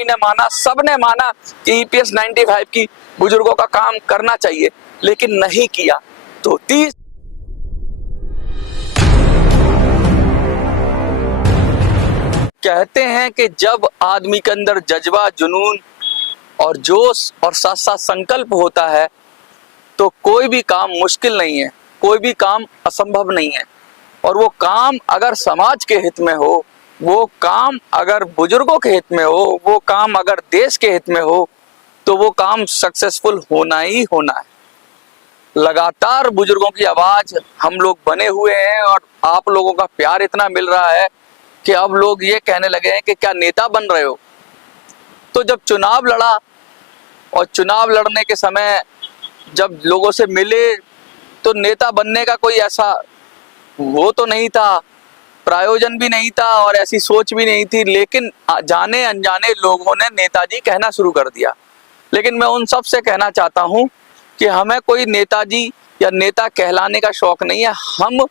मुख्यमंत्री ने माना, सबने माना कि ईपीएस 95 की बुजुर्गों का काम करना चाहिए, लेकिन नहीं किया। तो 30 कहते हैं कि जब आदमी के अंदर जज्बा, जुनून और जोश और साथ साथ संकल्प होता है तो कोई भी काम मुश्किल नहीं है, कोई भी काम असंभव नहीं है। और वो काम अगर समाज के हित में हो, वो काम अगर बुजुर्गों के हित में हो, वो काम अगर देश के हित में हो, तो वो काम सक्सेसफुल होना ही होना है। लगातार बुजुर्गों की आवाज हम लोग बने हुए हैं और आप लोगों का प्यार इतना मिल रहा है कि अब लोग ये कहने लगे हैं कि क्या नेता बन रहे हो। तो जब चुनाव लड़ा और चुनाव लड़ने के समय जब लोगों से मिले तो नेता बनने का कोई ऐसा वो तो नहीं था, प्रायोजन भी नहीं था और ऐसी सोच भी नहीं थी, लेकिन जाने अनजाने लोगों ने नेताजी कहना शुरू कर दिया। लेकिन मैं उन सब से कहना चाहता हूं कि हमें कोई नेताजी या नेता कहलाने का शौक नहीं है। हम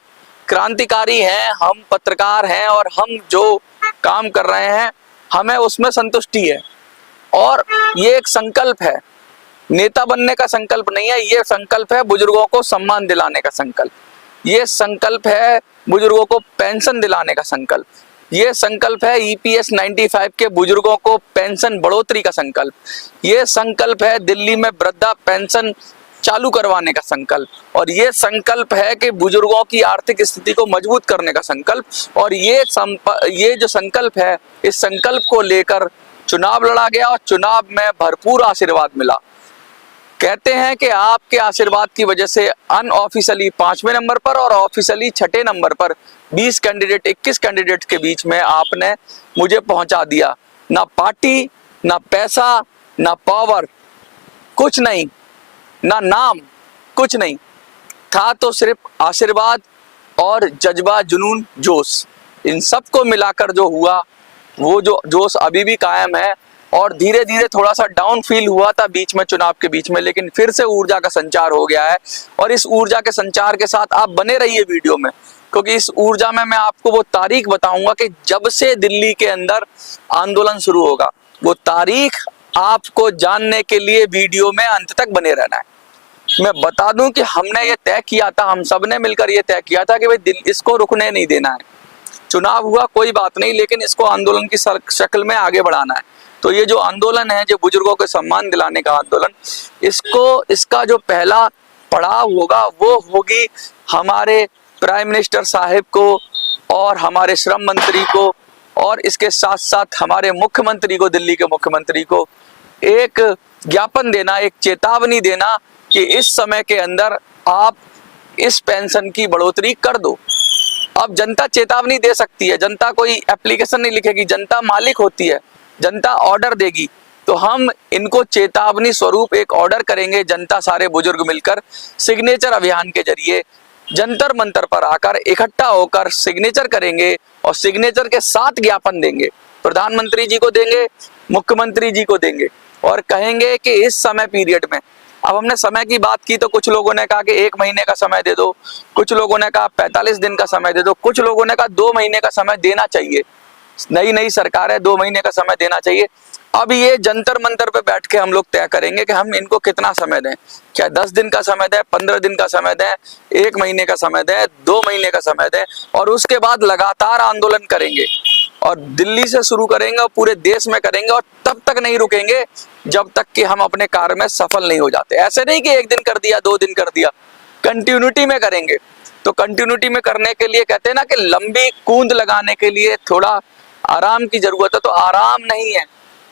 क्रांतिकारी हैं, हम पत्रकार हैं और हम जो काम कर रहे हैं हमें उसमें संतुष्टि है। और ये एक संकल्प है, नेता बनने का संकल्प नहीं है, ये संकल्प है बुजुर्गों को सम्मान दिलाने का संकल्प, ये संकल्प है बुजुर्गों को पेंशन दिलाने का संकल्प, ये संकल्प है ईपीएस 95 के बुजुर्गों को पेंशन बढ़ोतरी का संकल्प, ये संकल्प है दिल्ली में वृद्धा पेंशन चालू करवाने का संकल्प, और ये संकल्प है कि बुजुर्गों की आर्थिक स्थिति को मजबूत करने का संकल्प। और ये जो संकल्प है, इस संकल्प को लेकर चुनाव लड़ा गया और चुनाव में भरपूर आशीर्वाद मिला। कहते हैं कि आपके आशीर्वाद की वजह से अनऑफिशियली 5वें नंबर पर और ऑफिशियली 6ठे नंबर पर 20 कैंडिडेट 21 कैंडिडेट के बीच में आपने मुझे पहुंचा दिया। ना पार्टी, ना पैसा, ना पावर, कुछ नहीं, ना नाम, कुछ नहीं था, तो सिर्फ आशीर्वाद और जज्बा, जुनून, जोश। इन सबको मिलाकर जो हुआ, वो जो जोश अभी भी कायम है। और धीरे धीरे थोड़ा सा डाउन फील हुआ था बीच में, चुनाव के बीच में, लेकिन फिर से ऊर्जा का संचार हो गया है। और इस ऊर्जा के संचार के साथ आप बने रहिए वीडियो में, क्योंकि इस ऊर्जा में मैं आपको वो तारीख बताऊंगा कि जब से दिल्ली के अंदर आंदोलन शुरू होगा। वो तारीख आपको जानने के लिए वीडियो में अंत तक बने रहना है। मैं बता दूं कि हमने ये तय किया था, हम सब ने मिलकर ये तय किया था कि भाई इसको रुकने नहीं देना है। चुनाव हुआ कोई बात नहीं, लेकिन इसको आंदोलन की शक्ल में आगे बढ़ाना है। तो ये जो आंदोलन है, जो बुजुर्गों को सम्मान दिलाने का आंदोलन, इसका जो पहला पड़ाव होगा वो होगी हमारे प्राइम मिनिस्टर साहिब को और हमारे श्रम मंत्री को और इसके साथ साथ हमारे मुख्यमंत्री को, दिल्ली के मुख्यमंत्री को एक ज्ञापन देना, एक चेतावनी देना कि इस समय के अंदर आप इस पेंशन की बढ़ोतरी कर दो। अब जनता चेतावनी दे सकती है, जनता कोई एप्लीकेशन नहीं लिखेगी, जनता मालिक होती है, जनता ऑर्डर देगी। तो हम इनको चेतावनी स्वरूप एक ऑर्डर करेंगे, जनता सारे बुजुर्ग मिलकर सिग्नेचर अभियान के जरिए जंतर मंतर पर आकर इकट्ठा होकर सिग्नेचर करेंगे और सिग्नेचर के साथ ज्ञापन देंगे, प्रधानमंत्री जी को देंगे, मुख्यमंत्री जी को देंगे और कहेंगे कि इस समय पीरियड में, अब हमने समय की बात की तो कुछ लोगों ने कहा कि 1 महीने का समय दे दो, कुछ लोगों ने कहा 45 दिन का समय दे दो, कुछ लोगों ने कहा 2 महीने का समय देना चाहिए। नई सरकार है, 2 महीने का समय देना चाहिए। अब ये जंतर मंतर पे बैठ के हम लोग तय करेंगे कि हम इनको कितना समय दें, क्या 10 दिन का समय दें, 15 दिन का समय दें, 1 महीने का समय दें, 2 महीने का समय दें। और उसके बाद लगातार आंदोलन करेंगे और दिल्ली से शुरू करेंगे और पूरे देश में करेंगे और तब तक नहीं रुकेंगे जब तक कि हम अपने कार्य में सफल नहीं हो जाते। ऐसे नहीं कि 1 दिन कर दिया, 2 दिन कर दिया, कंटिन्यूटी में करेंगे। तो कंटिन्यूटी में करने के लिए कहते हैं ना कि लंबी कूंद लगाने के लिए थोड़ा आराम की जरूरत है, तो आराम नहीं है,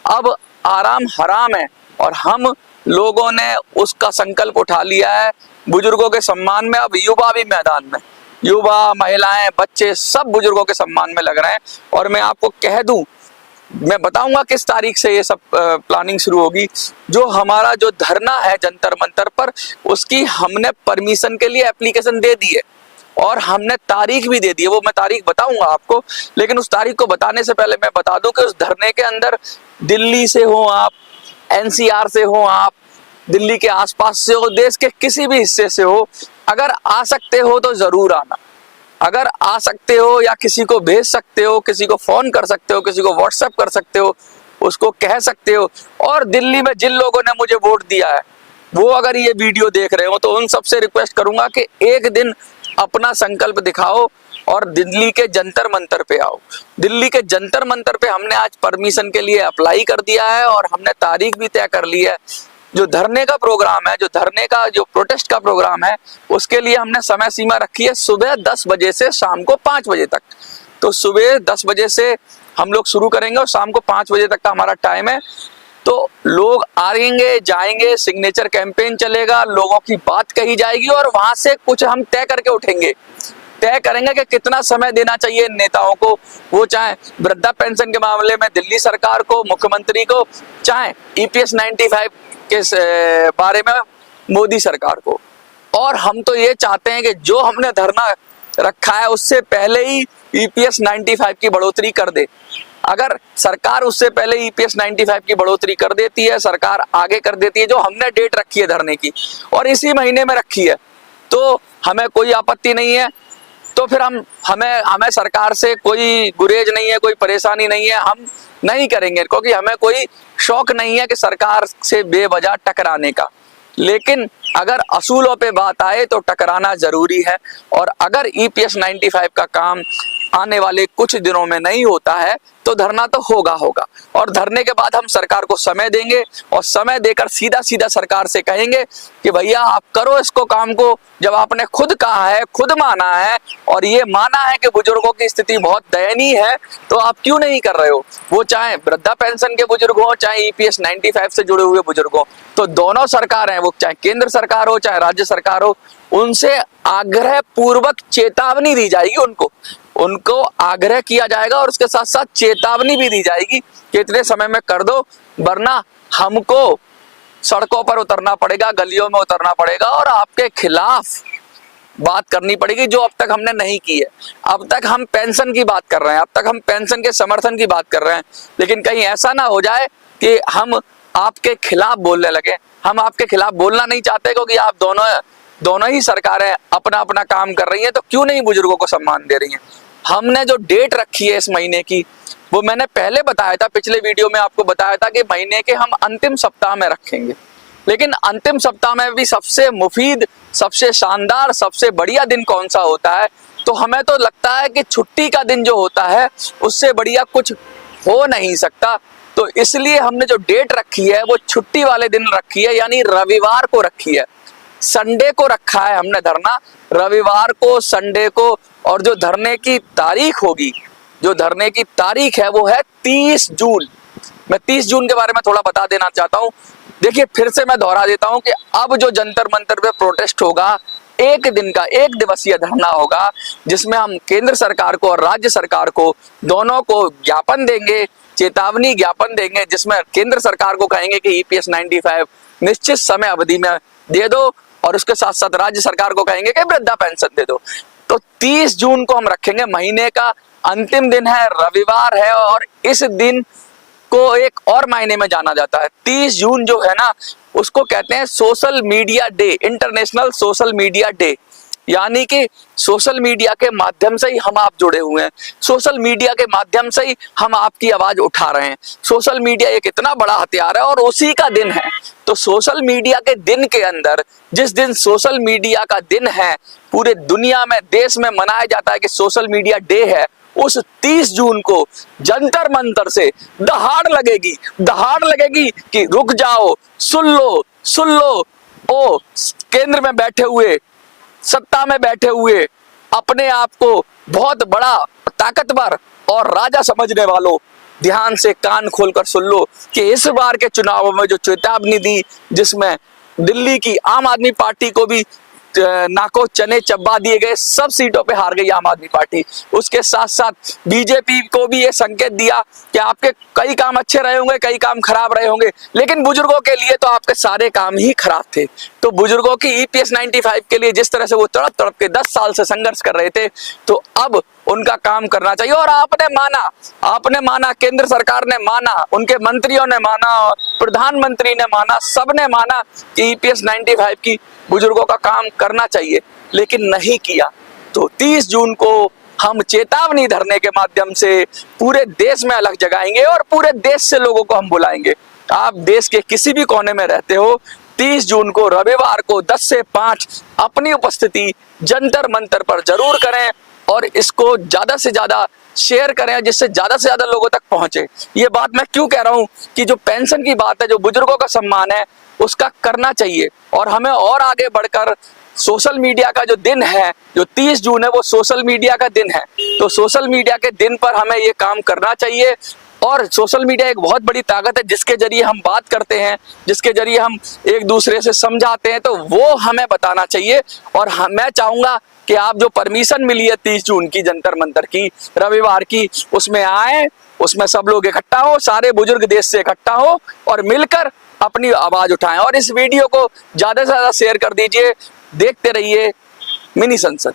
अब आराम हराम है। और हम लोगों ने उसका संकल्प उठा लिया है बुजुर्गों के सम्मान में। अब युवा भी मैदान में, युवा, महिलाएं, बच्चे सब बुजुर्गों के सम्मान में लग रहे हैं। और मैं आपको कह दूं, मैं बताऊंगा किस तारीख से ये सब प्लानिंग शुरू होगी। जो हमारा जो धरना है जंतर मंतर पर, उसकी हमने परमिशन के लिए एप्लीकेशन दे दी है और हमने तारीख भी दे दी है, वो मैं तारीख बताऊंगा आपको। लेकिन उस तारीख को बताने से पहले मैं बता दूं कि उस धरने के अंदर दिल्ली से हो आप, एनसीआर से हो आप, दिल्ली के आसपास से हो, देश के किसी भी हिस्से से हो, अगर आ सकते हो तो जरूर आना। अगर आ सकते हो या किसी को भेज सकते हो, किसी को फोन कर सकते हो, किसी को व्हाट्सएप कर सकते हो, उसको कह सकते हो। और दिल्ली में जिन लोगों ने मुझे वोट दिया है वो अगर ये वीडियो देख रहे हो तो उन सबसे रिक्वेस्ट करूंगा कि एक दिन अपना संकल्प दिखाओ और दिल्ली के जंतर मंतर पे आओ। दिल्ली के जंतर मंतर पे हमने आज परमिशन के लिए अप्लाई कर दिया है और हमने तारीख भी तय कर ली है। जो धरने का प्रोग्राम है, जो धरने का जो प्रोटेस्ट का प्रोग्राम है, उसके लिए हमने समय सीमा रखी है सुबह 10 बजे से शाम को 5 बजे तक। तो सुबह 10 बजे से हम लोग शुरू करेंगे और शाम को 5 बजे तक का हमारा टाइम है। तो लोग आएंगे जाएंगे, सिग्नेचर कैंपेन चलेगा, लोगों की बात कही जाएगी और वहां से कुछ हम तय करके उठेंगे, तय करेंगे कि कितना समय देना चाहिए नेताओं को, वो चाहे वृद्धा पेंशन के मामले में दिल्ली सरकार को, मुख्यमंत्री को, चाहे EPS 95 के बारे में मोदी सरकार को। और हम तो ये चाहते हैं कि जो हमने धरना रखा है उससे पहले ही EPS 95 की बढ़ोतरी कर दे। अगर सरकार उससे पहले EPS 95 की बढ़ोतरी कर देती है, सरकार आगे कर देती है, जो हमने डेट रखी है धरने की और इसी महीने में रखी है, तो हमें कोई आपत्ति नहीं है। तो फिर हमें सरकार से कोई गुरेज नहीं है, कोई परेशानी नहीं है, हम नहीं करेंगे क्योंकि हमें कोई शौक नहीं है कि सरकार से बेवजह टकराने का। लेकिन अगर असूलों पे बात आए तो टकराना जरूरी है। और अगर EPS 95 का काम आने वाले कुछ दिनों में नहीं होता है तो धरना तो होगा। और धरने के बाद हम सरकार को समय देंगे और समय देकर सीधा सीधा सरकार से कहेंगे कि भैया आप करो इसको काम को। जब आपने खुद कहा है, खुद माना है और ये माना है कि बुजुर्गों की स्थिति बहुत दयनीय है, तो आप क्यों नहीं कर रहे हो? वो चाहे वृद्धा पेंशन के बुजुर्ग हो, चाहे EPS 95 से जुड़े हुए बुजुर्ग हो, तो दोनों सरकार हैं, वो चाहे केंद्र सरकार हो चाहे राज्य सरकार हो, उनसे आग्रह पूर्वक चेतावनी दी जाएगी। उनको आग्रह किया जाएगा और उसके साथ साथ चेतावनी भी दी जाएगी कि इतने समय में कर दो, वरना हमको सड़कों पर उतरना पड़ेगा, गलियों में उतरना पड़ेगा और आपके खिलाफ बात करनी पड़ेगी, जो अब तक हमने नहीं की है। अब तक हम पेंशन की बात कर रहे हैं, अब तक हम पेंशन के समर्थन की बात कर रहे हैं, लेकिन कहीं ऐसा ना हो जाए कि हम आपके खिलाफ बोलने लगे। हम आपके खिलाफ बोलना नहीं चाहते क्योंकि आप दोनों ही सरकारें अपना अपना काम कर रही हैं, तो क्यों नहीं बुजुर्गों को सम्मान दे रही हैं? हमने जो डेट रखी है इस महीने की, वो मैंने पहले बताया था, पिछले वीडियो में आपको बताया था कि महीने के हम अंतिम सप्ताह में रखेंगे। लेकिन अंतिम सप्ताह में भी सबसे मुफीद, सबसे शानदार, सबसे बढ़िया दिन कौन सा होता है? तो हमें तो लगता है कि छुट्टी का दिन जो होता है उससे बढ़िया कुछ हो नहीं सकता। तो इसलिए हमने जो डेट रखी है वो छुट्टी वाले दिन रखी है, यानी रविवार को रखी है। संडे को रखा है हमने धरना, रविवार को, संडे को। और जो धरने की तारीख होगी, जो धरने की तारीख है वो है 30 जून। मैं 30 जून के बारे में थोड़ा बता देना चाहता हूँ। देखिए, फिर से मैं दोहरा देता हूँ कि अब जो जंतर मंतर पे प्रोटेस्ट होगा, एक दिन का, एक दिवसीय धरना होगा, जिसमें हम केंद्र सरकार को और राज्य सरकार को दोनों को ज्ञापन देंगे, चेतावनी ज्ञापन देंगे, जिसमें केंद्र सरकार को कहेंगे कि EPS 95 निश्चित समय अवधि में दे दो और उसके साथ साथ राज्य सरकार को कहेंगे कि वृद्धा पेंशन दे दो। तो 30 जून को हम रखेंगे, महीने का अंतिम दिन है, रविवार है और इस दिन को एक और मायने में जाना जाता है। 30 जून जो है ना, उसको कहते हैं social media day, international social media day. यानी कि सोशल मीडिया के माध्यम से ही हम आप जुड़े हुए हैं, सोशल मीडिया के माध्यम से ही हम आपकी आवाज उठा रहे हैं। सोशल मीडिया एक इतना बड़ा हथियार है और उसी का दिन है। तो सोशल मीडिया के दिन के अंदर, जिस दिन सोशल मीडिया का दिन है, पूरे दुनिया में, देश में मनाया जाता है कि सोशल मीडिया डे है, उस 30 जून को जंतर मंतर से दहाड़ लगेगी कि रुक जाओ, सुन लो, ओ केंद्र में बैठे हुए, सत्ता में बैठे हुए, अपने आप को बहुत बड़ा, ताकतवर और राजा समझने वालों, ध्यान से कान खोलकर सुन लो कि इस बार के चुनावों में जो चेतावनी दी, जिसमें दिल्ली की आम आदमी पार्टी को भी नाको चने चबा दिए गए, सब सीटों पे हार गई आम आदमी पार्टी। उसके साथ साथ बीजेपी को भी ये संकेत दिया कि आपके कई काम अच्छे रहे होंगे, कई काम खराब रहे होंगे, लेकिन बुजुर्गों के लिए तो आपके सारे काम ही खराब थे। तो बुजुर्गों की EPS 95 के लिए जिस तरह से वो तड़प के 10 साल से संघर्ष कर रहे थे, तो अब उनका काम करना चाहिए। और आपने माना, केंद्र सरकार ने माना, उनके मंत्रियों ने माना, प्रधानमंत्री ने माना, सबने माना कि EPS 95 की बुजुर्गों का काम करना चाहिए, लेकिन नहीं किया। तो 30 जून को हम चेतावनी धरने के माध्यम से पूरे देश में अलग जगाएंगे और पूरे देश से लोगों को हम बुलाएंगे। आप देश के किसी भी कोने में रहते हो, 30 जून को रविवार को 10 से 5 अपनी उपस्थिति जंतर मंतर पर जरूर करें और इसको ज्यादा से ज्यादा शेयर करें जिससे ज्यादा से ज्यादा लोगों तक पहुंचे। ये बात मैं क्यों कह रहा हूं कि जो पेंशन की बात है, जो बुजुर्गों का सम्मान है, उसका करना चाहिए। और हमें और आगे बढ़कर सोशल मीडिया का जो दिन है, जो 30 जून है, वो सोशल मीडिया का दिन है। तो सोशल मीडिया के दिन पर हमें ये काम करना चाहिए। और सोशल मीडिया एक बहुत बड़ी ताकत है जिसके जरिए हम बात करते हैं, जिसके जरिए हम एक दूसरे से समझाते हैं, तो वो हमें बताना चाहिए। और मैं चाहूंगा कि आप जो परमिशन मिली है 30 जून की जंतर मंतर की, रविवार की, उसमें आए, उसमें सब लोग इकट्ठा हो, सारे बुजुर्ग देश से इकट्ठा हो और मिलकर अपनी आवाज उठाएं। और इस वीडियो को ज्यादा से ज्यादा शेयर कर दीजिए। देखते रहिए मिनी संसद।